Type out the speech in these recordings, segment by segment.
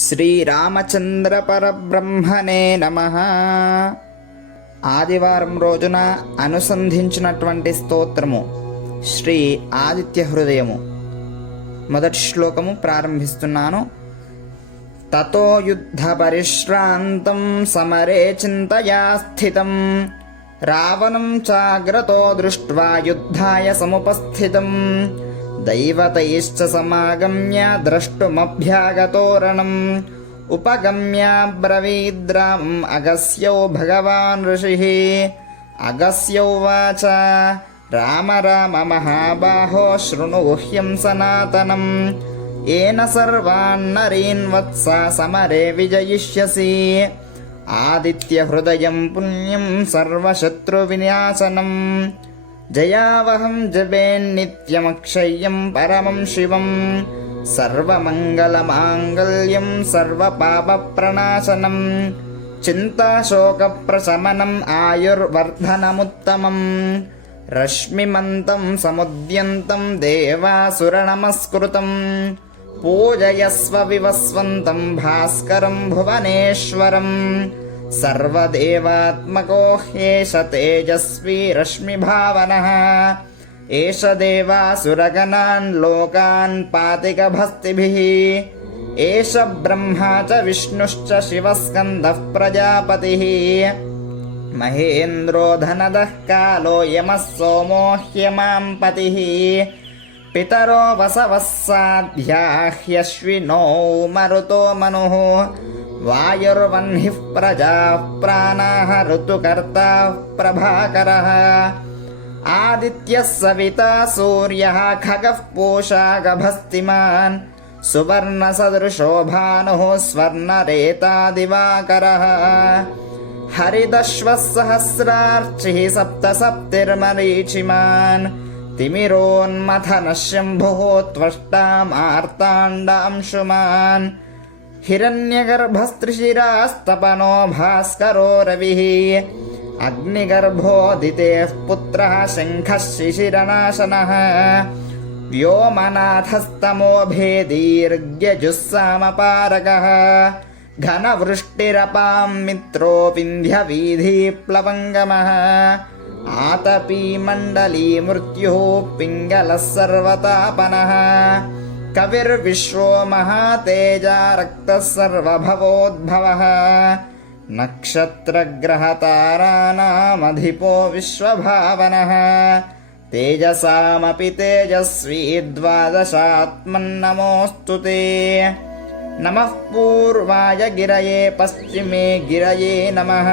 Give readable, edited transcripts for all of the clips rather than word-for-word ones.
శ్రీరామచంద్ర పరబ్రహ్మణే నమః. ఆదివారం రోజున అనుసంధించినటువంటి స్తోత్రము శ్రీ ఆదిత్య హృదయము. మొదటి శ్లోకము ప్రారంభిస్తున్నాను. తతో యుద్ధ పరిశ్రాంతం సమరే చింతయా స్థితం రావణం చాగ్రతో దృష్ట్వా యుద్ధాయ సముపస్థితం దైవతైశ్చ సమాగమ్య ద్రష్టుమభ్యాగతోరణం ఉపగమ్య బ్రవీద్రామం అగస్యౌ భగవాన్ ఋషిః. అగస్యౌవాచ రామ రామ మహాబాహో శృణు గుహ్యం సనాతనం ఏన సర్వాన్ నరీన్ వత్స సమరే విజయిష్యసి. ఆదిత్య హృదయం పుణ్యం సర్వశత్రు వినాశనం జయావహం జపేన్నిత్యమక్షయ్యం పరమం శివం సర్వమంగళమాంగళ్యం సర్వపాపప్రణాశనం చింతాశోకప్రశమనం ఆయుర్వర్ధనముత్తమం రశ్మిమంతం సముద్యంతం దేవాసురనమస్కృతం పూజయస్వ వివస్వంతం భాస్కరం భువనేశ్వరం సర్వదేవాత్మకో హ్యేష తేజస్వీ రశ్మిభావనః ఏష దేవాసురగణాన్ లోకాన్ పాతికభస్తిభిః ఏష బ్రహ్మా చ విష్ణుశ్చ శివస్కందః ప్రజాపతిః మహేంద్రో ధనదః కాలో యమః సోమో హ్యమాం పతిః పితరో వసవః సాధ్యాః హ్యశ్వినో మరుతో మనుః వాయుర్వహ్నిః ప్రజాః ప్రాణాః ఋతుకర్తాః ప్రభాకరः ఆదిత్యः సవితా సూర్యः ఖగః పూషా గభస్తిమాన్ సువర్ణసదృశో భానుః స్వర్ణరేతా దివాకరः హరిదశ్వः సహస్రార్చిः సప్తసప్తిర్మరీచిమాన్ తిమిరోన్మథనः శంభుः త్వష్టా మార్తాండాంశుమాన్ హిరణ్యగర్భస్త్రిశిరాస్తపనో భాస్కరో రవిః అగ్నిగర్భోదితేః పుత్రः శంఖः శిశిరనాశనः వ్యోమనాథస్తమోభేదీర్గ్యజుస్సామపారకः ఘనవృష్టిరపాం మిత్రో వింధ్యవీధీప్లవంగమः ఆతపీ మండలీ మృత్యుః పింగళः సర్వతాపనः కవిర్విశ్వో మహాతేజా రక్తः సర్వభవోద్భవः నక్షత్రగ్రహతారానామధిపో విశ్వభావనः తేజసామపి తేజస్వీ ద్వాదశాత్మన్నమోऽస్తు తే. నమః పూర్వాయ గిరయే పశ్చిమే గిరయే నమః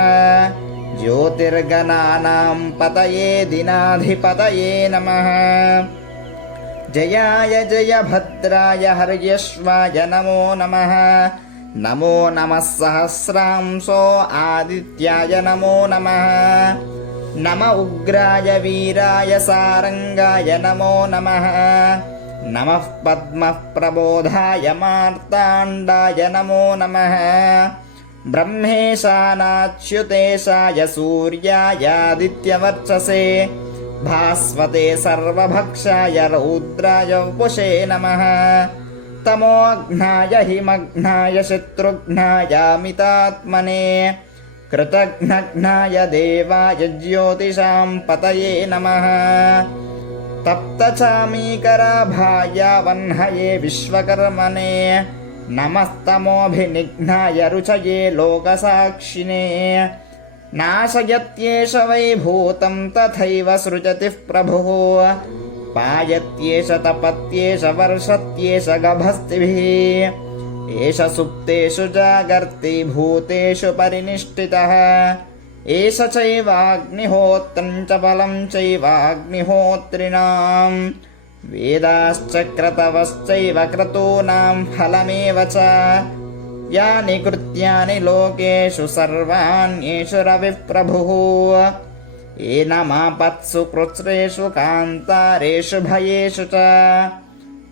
జ్యోతిర్గణానాం పతయే దినాధిపతయే నమః జయాయ జయభద్రాయ హర్యశ్వాయ నమో నమః నమో నమః సహస్రాంశో ఆదిత్యాయ నమో నమః నమ ఉగ్రాయ వీరాయ సారంగాయ నమో నమః నమః పద్మః ప్రబోధాయ మార్తాండాయ నమో నమః బ్రహ్మేశానాచ్యుతేశాయ సూర్యాయాదిత్యవర్చసే భాస్వతే సర్వభక్షాయ రౌద్రాయ వపుషే నమః తమోఘ్నాయ హిమఘ్నాయ శత్రుఘ్నాయామితాత్మనే కృతఘ్నఘ్నాయ దేవాయ జ్యోతిషాం పతయే నమః తప్తచామీకరాభాయ వహ్నయే విశ్వకర్మణే నమస్తమోభినిఘ్నాయ రుచయే లోకసాక్షిణే నాశయత్యేష వైభూతం తథైవ సృజతి ప్రభుః పాయత్యేష తపత్యేష వర్షత్యేష గభస్తిభిః ఏష సుప్తేషు జాగర్తి భూతేషు పరినిష్ఠితః ఏష చైవాగ్నిహోత్రం చ బలం చైవాగ్నిహోత్రిణాం వేదాశ్చ క్రతవశ్చైవ క్రతూనాం ఫలమేవ చ యాని కృత్యాని లోకేషు సర్వాణ్యేషు రవిః ప్రభుః ఏనమాపత్సు కృచ్రేషు కాంతారేషు భయేషు చ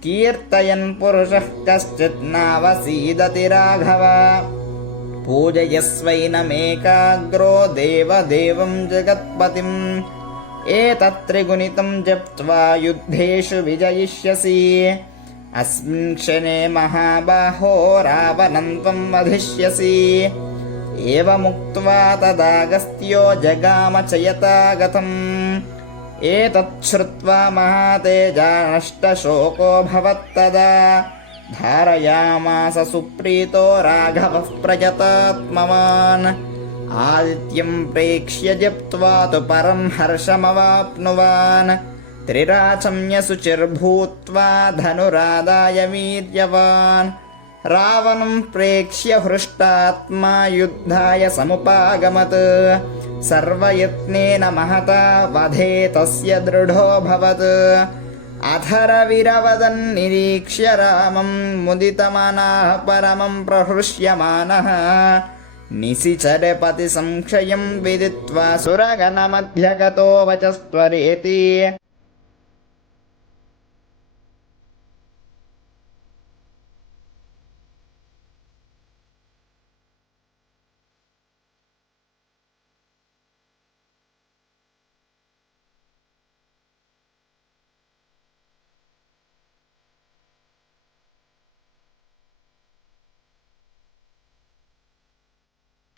కీర్తయన్ పురుషః కశ్చిత్ నావసీదతి రాఘవ పూజయస్వైనమేకాగ్రో దేవదేవం జగత్పతిం ఏతత్త్రిగుణితం జప్త్వా యుద్ధేషు విజయిష్యసి अस्मिन् क्षणे महाबाहो रावणं त्वं वधिष्यसि। एवमुक्त्वा तदागस्त्यो जगाम च यथागतम्। एतत् श्रुत्वा महातेजा नष्टशोको भवत्तदा। धारयामास सुप्रीतो राघवः प्रयतात्मवान्। आदित्यं प्रेक्ष्य जिप्त्वा तु परं हर्षमवाप्नुवान्। त्रिराचम्यशुचिर्भूत्वा धनुरादाय वीर्यवान्। रावणं प्रेक्ष्य हृष्टात्मा युद्धाय समुपागमत्। सर्वयत्नेन महता वधे तस्य दृढोऽभवत्। अधरविरवदन्निरीक्ष्य रामं मुदितमनः परमं प्रहृष्यमानः। निशिचरपतिसंक्षयं विदित्वा सुरगणमध्यगतो वचस्त्वरेति।